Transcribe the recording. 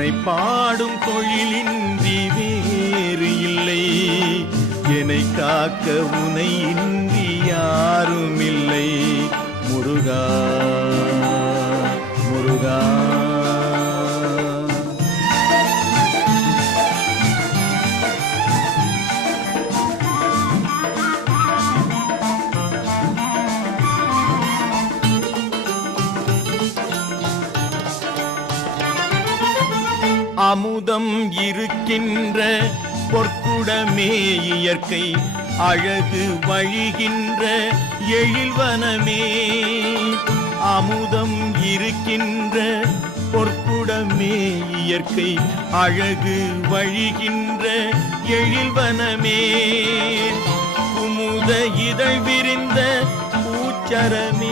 உனை பாடும் தொழிலின்றி வேறு இல்லை. என்னை காக்க உனை இன்றி யாரும் இல்லை. முருகா முருகா. அமுதம் இருக்கின்ற பொற்குடமே இயற்கை அழகு வழிகின்ற எழில்வனமே. அமுதம் இருக்கின்ற பொற்குடமே இயற்கை அழகு வழிகின்ற எழில்வனமே. குமுத இதழ் விரிந்த பூச்சரமே